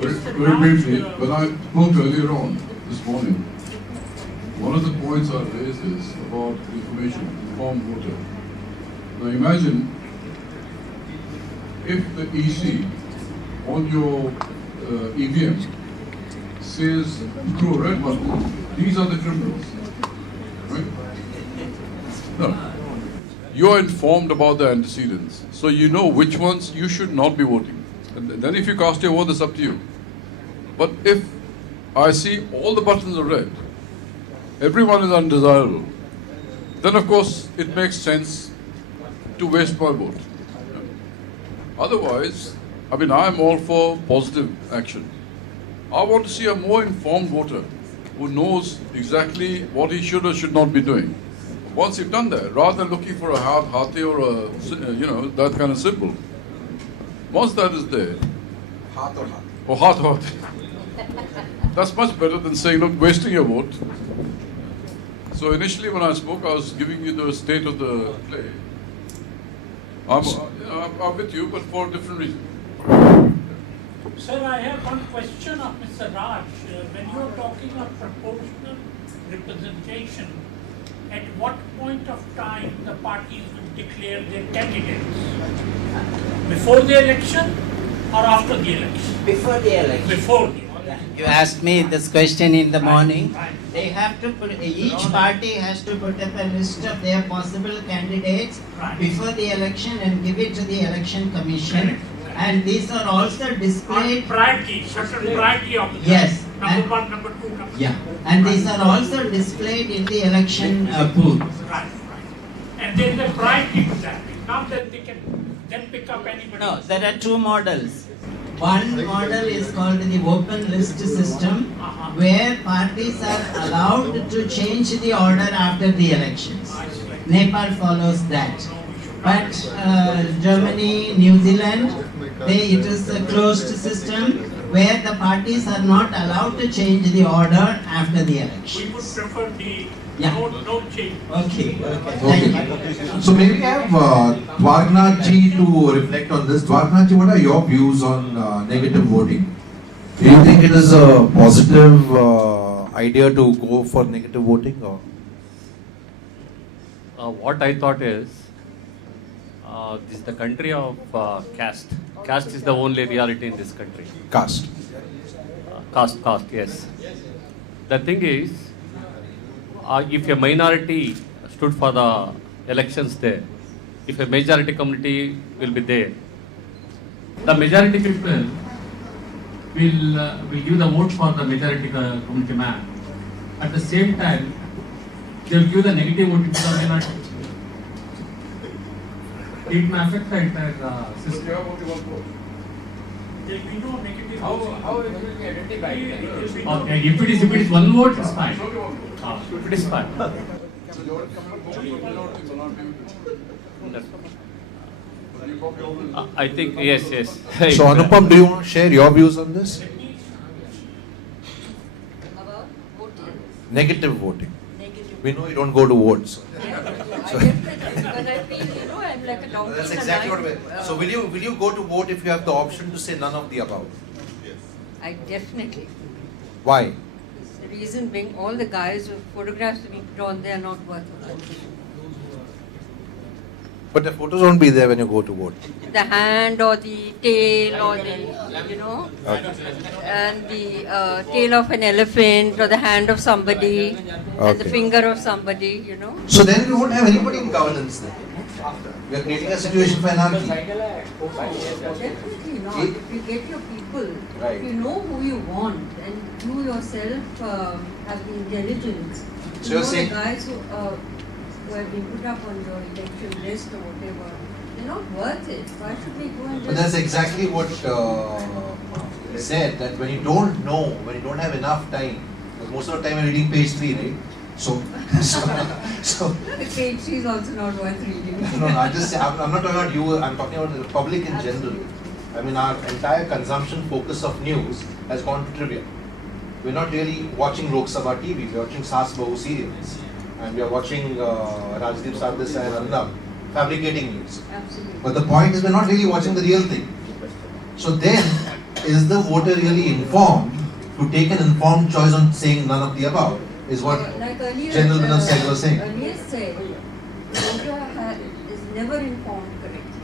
Very briefly, when I spoke earlier on this morning, one of the points I raised is about information, informed voter. Now imagine if the EC on your EVM says through a red button, these are the criminals, right? No. You are informed about the antecedents, so you know which ones you should not be voting. And then if you cast your vote, it's up to you. But if I see all the buttons are red, everyone is undesirable, then of course it makes sense to waste my vote. Otherwise, I mean, I am all for positive action. I want to see a more informed voter who knows exactly what he should or should not be doing. Once you've done that, rather than looking for a hathi or a, that kind of symbol, once that is there, or hath, that's much better than saying, look, wasting your vote. So initially when I spoke, I was giving you the state of the play. I'm with you, but for a different reason. Sir, I have one question of Mr. Raj. When you are talking of proportional representation, at what point of time the parties will declare their candidates? Before the election or after the election? Before the election. Before the election. You asked me this question in the morning. They have to put, each party has to put up a list of their possible candidates before the election and give it to the election commission. And these are also displayed. Priority, certain priority of the Yes. number one, number two, number three. Yeah. And these are also displayed in the election booth. Right. And there is a priority to that. Not that they can then pick up anybody. No, there are two models. One model is called the open list system, where parties are allowed to change the order after the elections. Nepal follows that. But Germany, New Zealand, it is a closed system where the parties are not allowed to change the order after the We election. would prefer the Yeah. no change. Okay, thank you. So maybe I have Dwarkanath ji to reflect on this. Dwarkanath ji, what are your views on negative voting? Do you think it is a positive idea to go for negative voting? Or? What I thought is, this is the country of caste. Caste is the only reality in this country. Caste. Caste, yes. The thing is, if a minority stood for the elections there, if a majority community will be there, the majority people will give the vote for the majority community man. At the same time, they will give the negative vote to the minority. It may affect the entire system. There will be no negative. How it will be identified? Okay, if it is one vote, it's fine. It is fine. I think yes. So Anupam, do you want to share your views on this? About voting. Negative voting. Negative. We know you don't go to votes. I definitely, but I feel, I'm like a donkey. That's in a exactly what night. we're. So will you go to vote if you have the option to say none of the above? I definitely. Why? The reason being, all the guys with photographs to be drawn, they are not worth it. But the photos won't be there when you go to vote. The hand or the tail or the, and the tail of an elephant or the hand of somebody and the Okay. finger of somebody, So then we won't have anybody in governance then. We are creating a situation for anarchy. Definitely not. If you get your people, Right. if you know who you want and you yourself have the intelligence, So you you're know saying- the guys who have been put up on your election list or whatever, they're not worth it. Why should we go and But just... that's exactly what they said, that when you don't know, when you don't have enough time, because most of the time you're reading page 3, right? So, so The page three is also not worth reading. no, I'm not talking about you, I'm talking about the public in general. I mean, our entire consumption focus of news has gone to trivia. We're not really watching Lok Sabha TV, we're watching Saas Bahu serials. And we are watching Rajdeep Sardesai and Arnab fabricating news. Absolutely. But the point is, we're not really watching the real thing. So then, is the voter really informed to take an informed choice on saying none of the above? Is what like earlier, General Vinod Sehgal was saying. Earlier said, the voter is never informed correctly.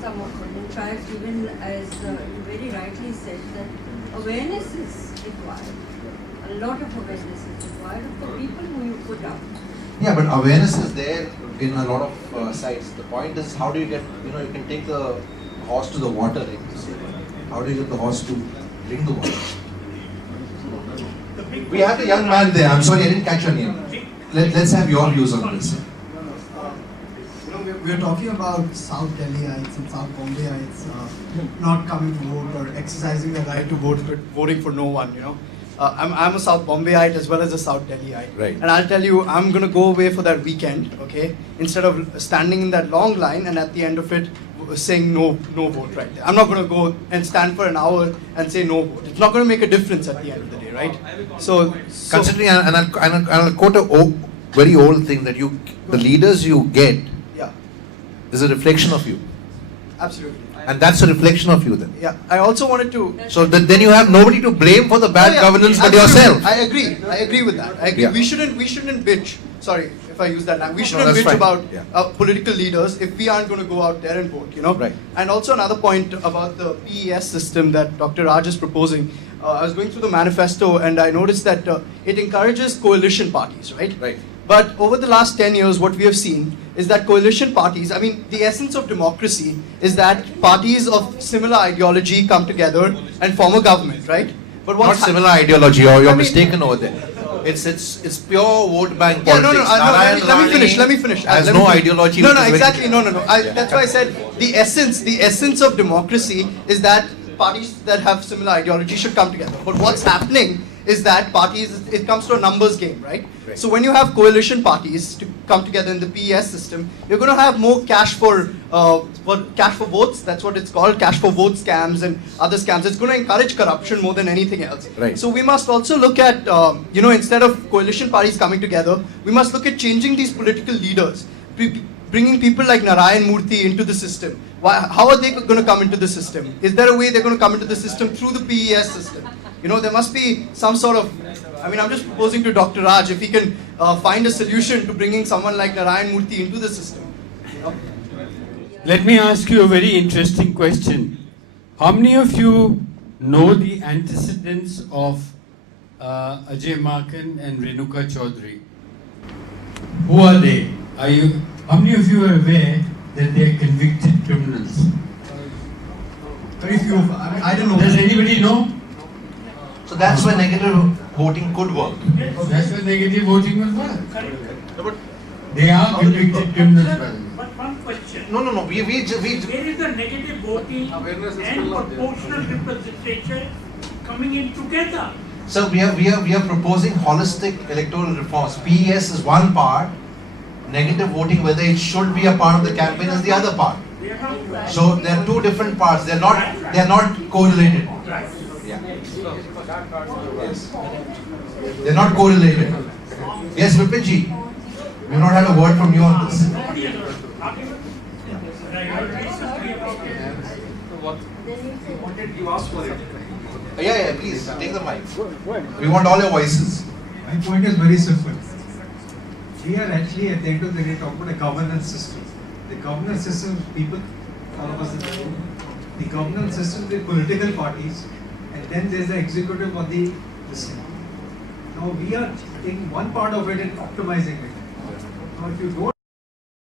Some of them. In fact, even as you very rightly said, that awareness is required. A lot of awareness is required of the people who you put out. Yeah, but awareness is there in a lot of sites. The point is, how do you get, you can take the horse to the water, like you say. How do you get the horse to drink the water? We have a young man there. I'm sorry, I didn't catch your name. Let's have your views on this. We're talking about South Delhiites and South Bombayites not coming to vote or exercising their right to vote, but voting for no one, I'm a South Bombayite as well as a South Delhiite. Right. And I'll tell you, I'm going to go away for that weekend, okay? Instead of standing in that long line and at the end of it saying no vote right there. I'm not going to go and stand for an hour and say no vote. It's not going to make a difference at the end of the day, right? So Considering, and I'll quote a very old thing that the leaders you get yeah, is a reflection of you. absolutely. And that's a reflection of you then. Yeah, I also wanted to... So then you have nobody to blame for the bad governance but absolutely. yourself. I agree with that. I agree. Yeah. We shouldn't bitch. Sorry if I use that now. We No, shouldn't that's bitch fine. about political leaders if we aren't going to go out there and vote, Right. And also another point about the PES system that Dr. Raj is proposing. I was going through the manifesto and I noticed that it encourages coalition parties, right? Right. But over the last 10 years, what we have seen is that coalition parties, the essence of democracy is that parties of similar ideology come together and form a government, right? But Not similar ideology, or you're mistaken over there. It's pure vote bank Yeah, politics. let me finish. Has Let me no finish. ideology. No, which is very exactly. clear. No. That's why I said the essence of democracy is that parties that have similar ideology should come together. But what's happening is that it comes to a numbers game, right? So when you have coalition parties to come together in the PES system, you're going to have more cash for votes. That's what it's called, cash for vote scams and other scams. It's going to encourage corruption more than anything else. Right. So we must also look at, instead of coalition parties coming together, we must look at changing these political leaders, bringing people like Narayan Murthy into the system. How are they going to come into the system? Is there a way they're going to come into the system through the PES system? There must be some sort of, I'm just proposing to Dr. Raj if he can find a solution to bringing someone like Narayan Murthy into the system. Let me ask you a very interesting question. How many of you know the antecedents of Ajay Maken and Renuka Chaudhary? Who are they? How many of you are aware that they are convicted criminals? Very few of I don't know. Does anybody know? So that's why negative voting could work. That's why negative voting will work. They are convicted criminals, by the way. But one question. No. Where is the negative voting and proportional representation coming in together? So we are proposing holistic electoral reforms. PES is one part. Negative voting, whether it should be a part of the campaign, is the other part. So there are two different parts. They're not correlated. Yeah. Yes. They're not correlated. Yes, Vipinji. We've not had a word from you on this. Yeah, please take the mic. We want all your voices. My point is very simple. We are actually at the end of the day talking about a governance system. The governance system, people, all of us, the governance system, the political parties, and then there's the executive or the system. Now we are taking one part of it and optimizing it. Now if you don't